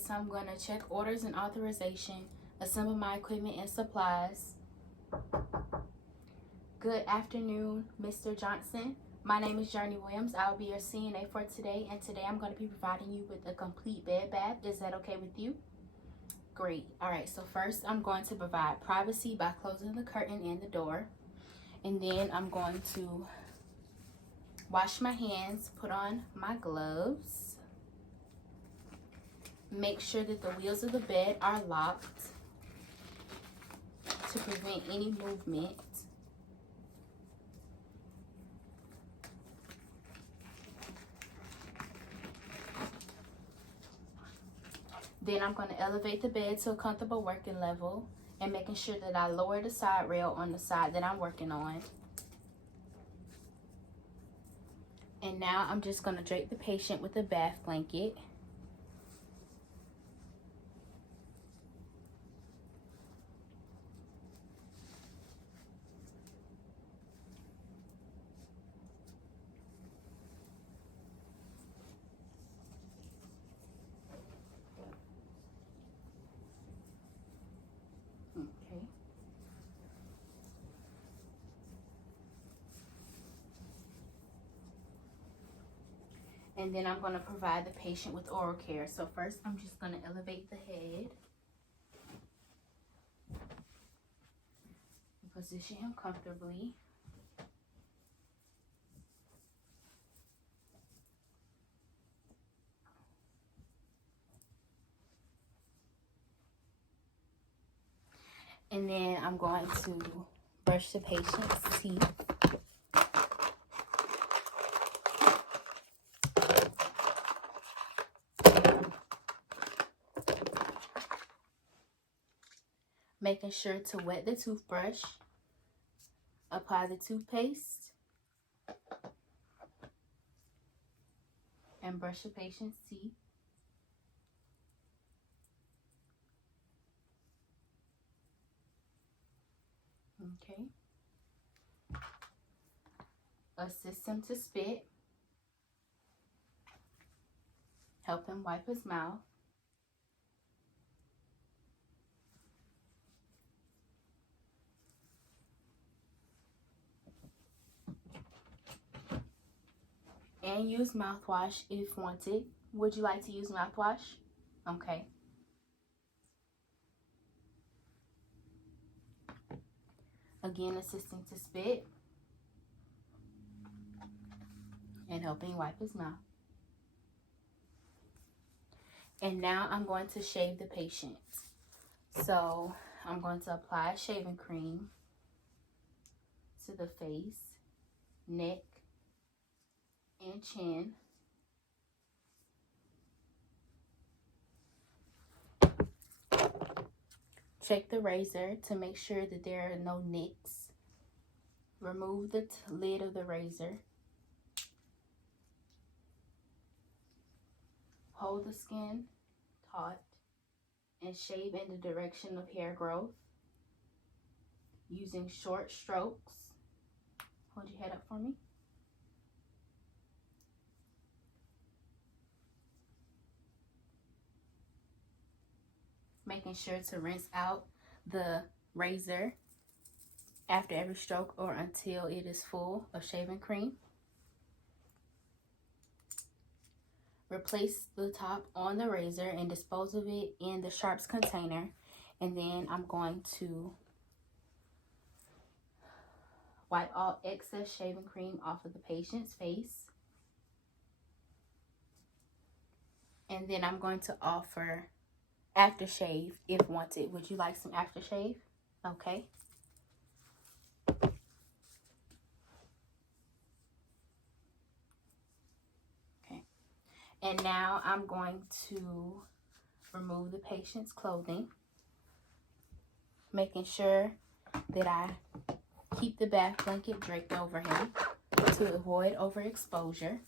so I'm going to check orders and authorization, assemble my equipment and supplies. Good afternoon, Mr. Johnson. My name is Journey Williams. I'll be your CNA for today, and today I'm going to be providing you with a complete bed bath. Is that okay with you? Great. All right, so first I'm going to provide privacy by closing the curtain and the door, and then I'm going to wash my hands, put on my gloves, make sure that the wheels of the bed are locked to prevent any movement. Then I'm going to elevate the bed to a comfortable working level and making sure that I lower the side rail on the side that I'm working on. And now I'm just going to drape the patient with a bath blanket. Okay. And then I'm going to provide the patient with oral care. So first I'm just going to elevate the head. Position him comfortably. And then I'm going to brush the patient's teeth. Making sure to wet the toothbrush. Apply the toothpaste. And brush the patient's teeth. Okay. Assist him to spit. Help him wipe his mouth. And use mouthwash if wanted. Would you like to use mouthwash? Okay. Again, assisting to spit and helping wipe his mouth. And now I'm going to shave the patient. So I'm going to apply shaving cream to the face, neck, and chin. Check the razor to make sure that there are no nicks. Remove the lid of the razor. Hold the skin taut and shave in the direction of hair growth using short strokes. Hold your head up for me. Making sure to rinse out the razor after every stroke or until it is full of shaving cream. Replace the top on the razor and dispose of it in the sharps container. And then I'm going to wipe all excess shaving cream off of the patient's face. And then I'm going to offer aftershave if wanted. Would you like some aftershave? Okay. And now I'm going to remove the patient's clothing, making sure that I keep the bath blanket draped over him to avoid overexposure.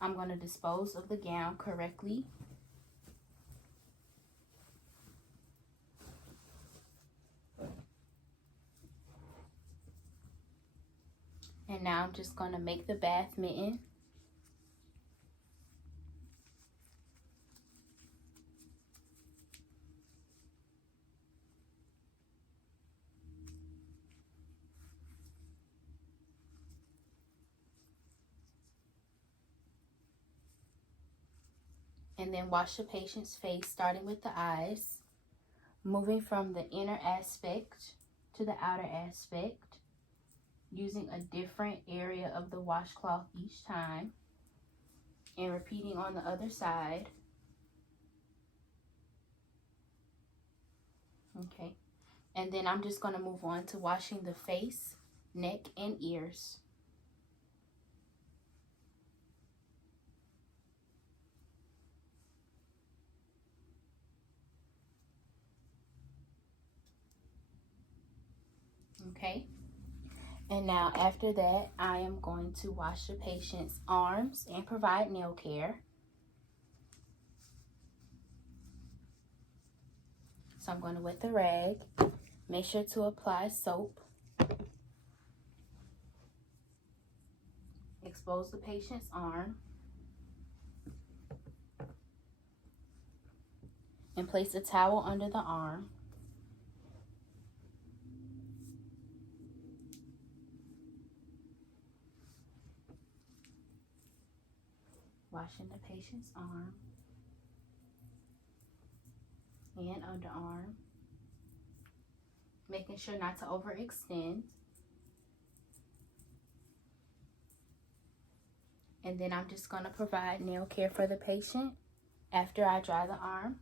I'm going to dispose of the gown correctly. And now I'm just going to make the bath mitten. And then wash the patient's face, starting with the eyes, moving from the inner aspect to the outer aspect, using a different area of the washcloth each time, and repeating on the other side. Okay, and then I'm just going to move on to washing the face, neck, and ears. Okay, and now after that, I am going to wash the patient's arms and provide nail care. So I'm going to wet the rag. Make sure to apply soap. Expose the patient's arm. And place a towel under the arm. Washing the patient's arm and underarm. Making sure not to overextend. And then I'm just going to provide nail care for the patient after I dry the arm.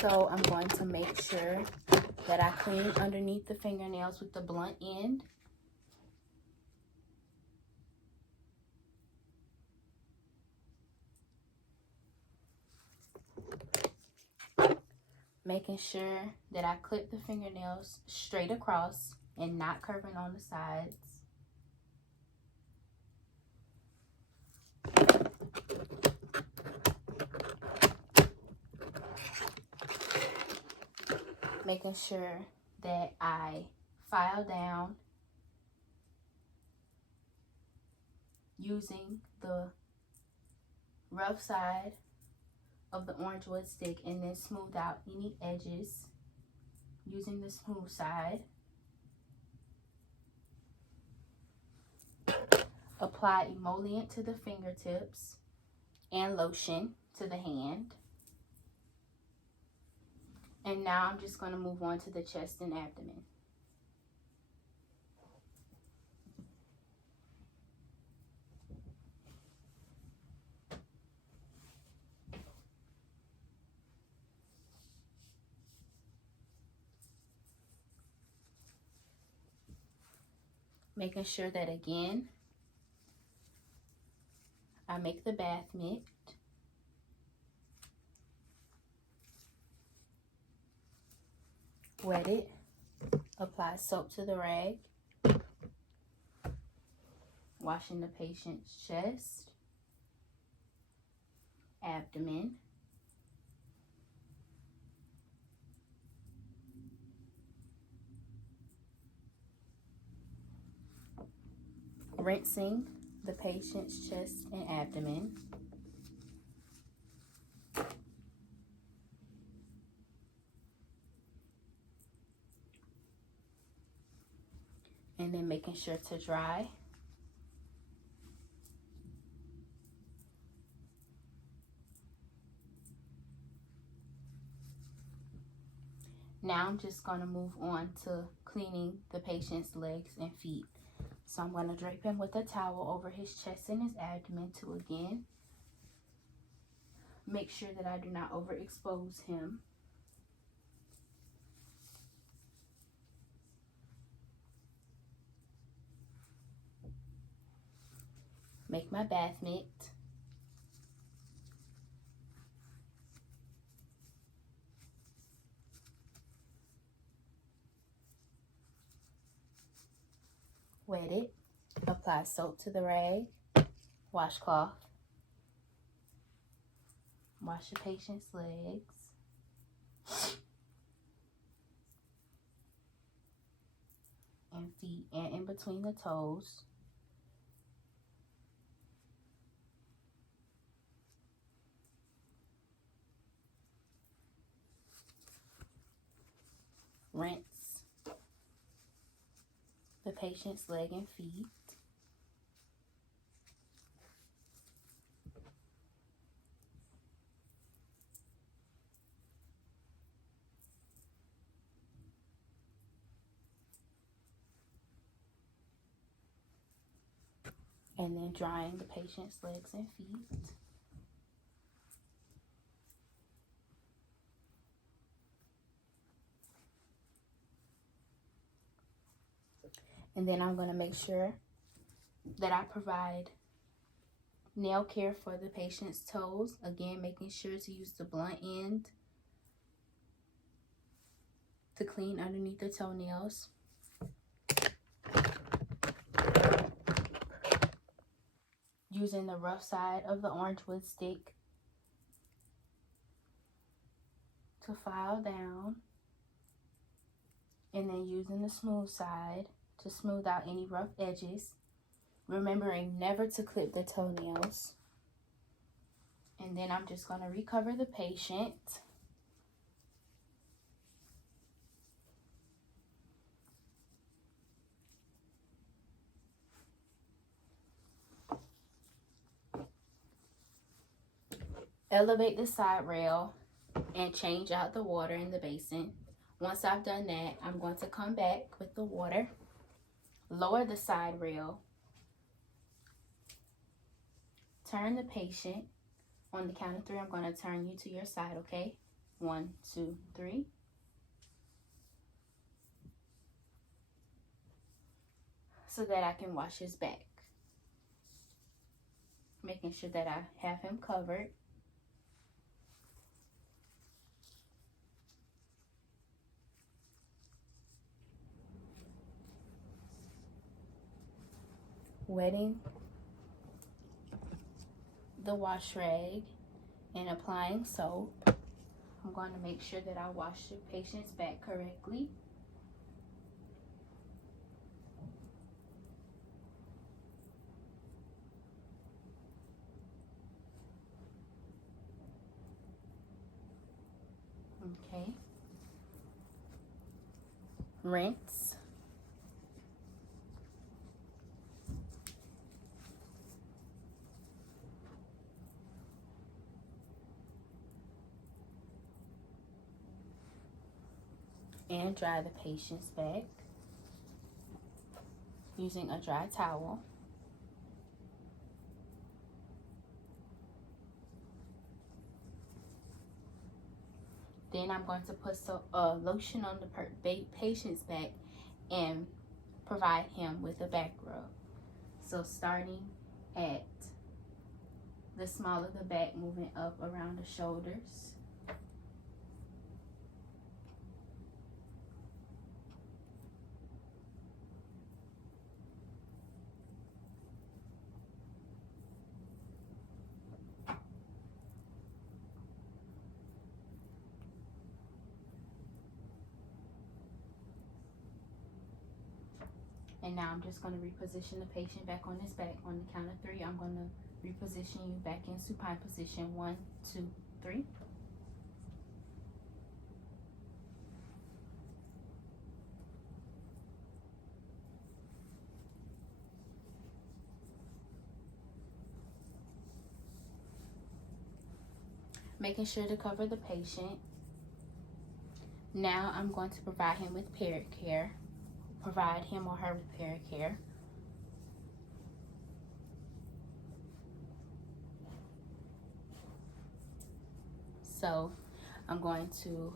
So I'm going to make sure that I clean underneath the fingernails with the blunt end. Making sure that I clip the fingernails straight across and not curving on the sides. Making sure that I file down using the rough side of the orange wood stick and then smooth out any edges using the smooth side. Apply emollient to the fingertips and lotion to the hand. And now I'm just going to move on to the chest and abdomen. Making sure that again, I make the bath mitt. Wet it. Apply soap to the rag. Washing the patient's chest, abdomen, rinsing the patient's chest and abdomen, and then making sure to dry. Now I'm just going to move on to cleaning the patient's legs and feet. So I'm going to drape him with a towel over his chest and his abdomen to again make sure that I do not overexpose him. Make my bath mitt. Wet it. Apply soap to the rag. Washcloth. Wash the patient's legs and feet and in between the toes. Rinse the patient's leg and feet. And then drying the patient's legs and feet. And then I'm going to make sure that I provide nail care for the patient's toes. Again, making sure to use the blunt end to clean underneath the toenails. Using the rough side of the orange wood stick to file down. And then using the smooth side to smooth out any rough edges. Remembering never to clip the toenails. And then I'm just going to recover the patient. Elevate the side rail and change out the water in the basin. Once I've done that, I'm going to come back with the water. Lower the side rail. Turn the patient. On the count of 3, I'm going to turn you to your side, okay? 1, 2, 3. So that I can wash his back. Making sure that I have him covered. Wetting the wash rag and applying soap. I'm going to make sure that I wash the patient's back correctly. Okay. Rinse. And dry the patient's back using a dry towel. Then I'm going to put lotion on the patient's back and provide him with a back rub. So starting at the small of the back, moving up around the shoulders. And now I'm just going to reposition the patient back on his back. On the count of 3, I'm going to reposition you back in supine position. 1, 2, 3. Making sure to cover the patient. Now I'm going to provide him with period care. Provide him or her with period care. So I'm going to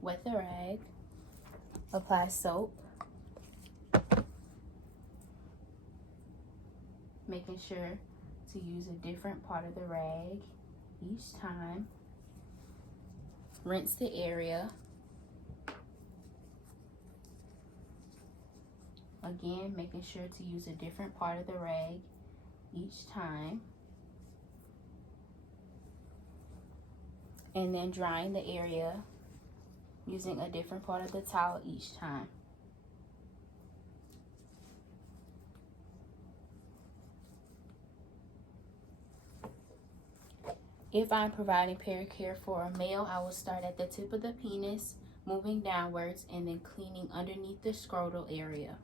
wet the rag, apply soap, making sure to use a different part of the rag each time. rinse the area. Again, making sure to use a different part of the rag each time. And then drying the area using a different part of the towel each time. If I'm providing pericare for a male, I will start at the tip of the penis, moving downwards, and then cleaning underneath the scrotal area.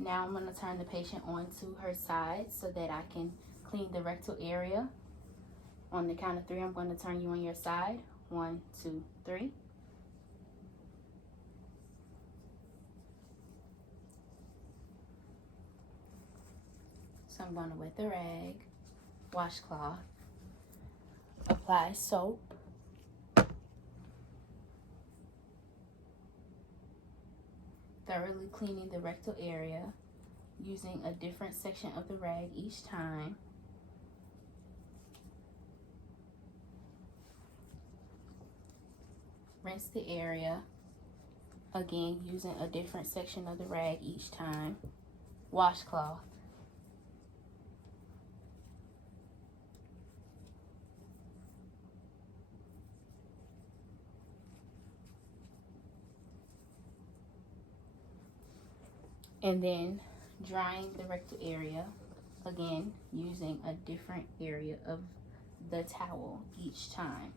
Now I'm going to turn the patient onto her side so that I can clean the rectal area. On the count of 3, I'm going to turn you on your side. 1, 2, 3. So I'm going to wet the rag, washcloth, apply soap, thoroughly cleaning the rectal area using a different section of the rag each time. Rinse the area, again using a different section of the rag each time. Washcloth. And then drying the rectal area, again using a different area of the towel each time.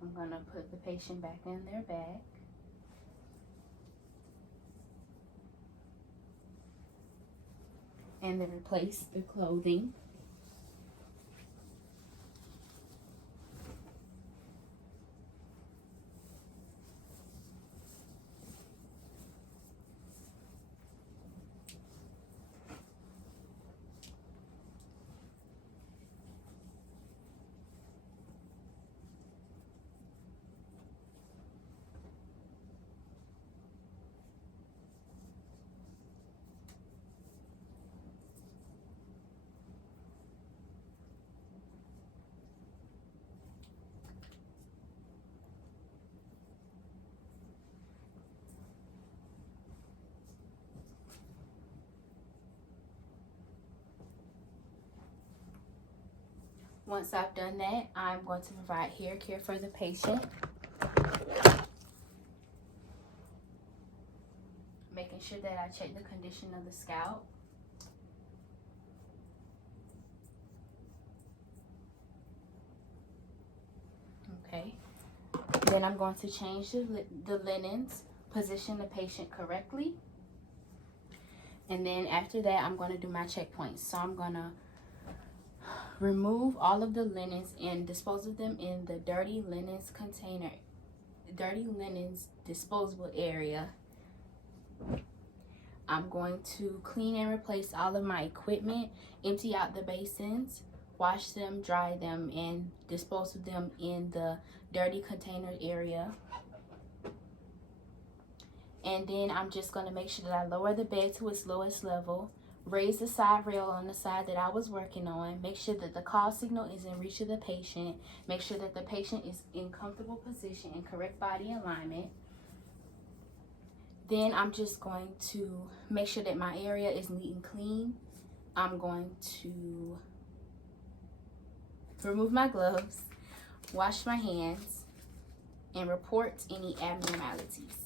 I'm going to put the patient back in their bag. And then replace the clothing. Once I've done that, I'm going to provide hair care for the patient. Making sure that I check the condition of the scalp. Okay. Then I'm going to change the linens, position the patient correctly. And then after that, I'm going to do my checkpoints. So I'm going to remove all of the linens and dispose of them in the dirty linens container, dirty linens disposable area. I'm going to clean and replace all of my equipment, empty out the basins, wash them, dry them, and dispose of them in the dirty container area. And then I'm just going to make sure that I lower the bed to its lowest level, raise the side rail on the side that I was working on, make sure that the call signal is in reach of the patient, make sure that the patient is in comfortable position and correct body alignment. Then I'm just going to make sure that my area is neat and clean. I'm going to remove my gloves, wash my hands, and report any abnormalities.